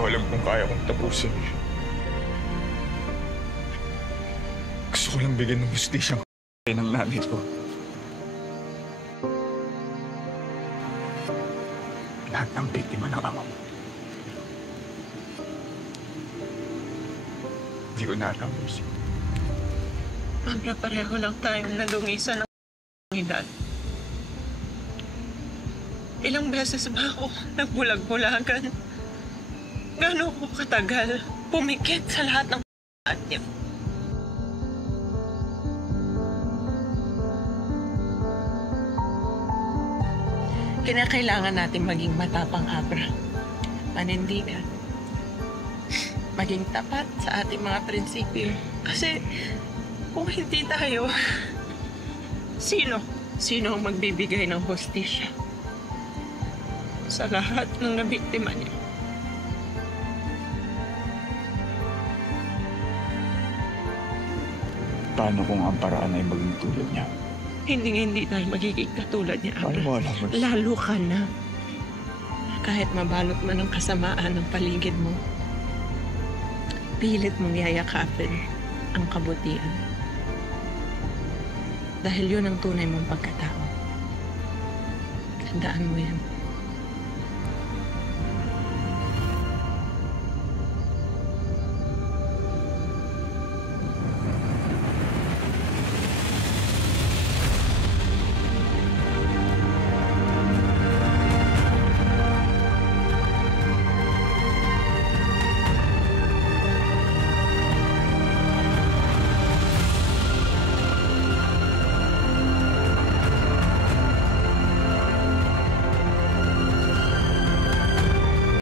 ko alam kung kaya kong tapusin. Gusto ko lang bigyan ng hustisyang ng nanay ko. Lahat ng biktima ng ama mo. Hindi ko natapos. Pablo, pareho lang tayong nalungisan ng edad. Ilang beses ba ako nagbulag-bulagan? Gano'n ko katagal pumikit sa lahat ng niyo? Kinakailangan natin maging matapang, Abra. Panindigan. Maging tapat sa ating mga prinsipyo. Kasi kung hindi tayo, sino ang magbibigay ng hustisya sa lahat ng nabiktima niya? Paano kung ang paraan ay maging tulad niya? Hindi tayo magiging katulad niya, Abra. Paano mo alam? Lalo ka na. Kahit mabalot man ang kasamaan ng paligid mo, pilit mong yayakapin ang kabutihan. Dahil yun ang tunay mong pagkatao. Tandaan mo yan.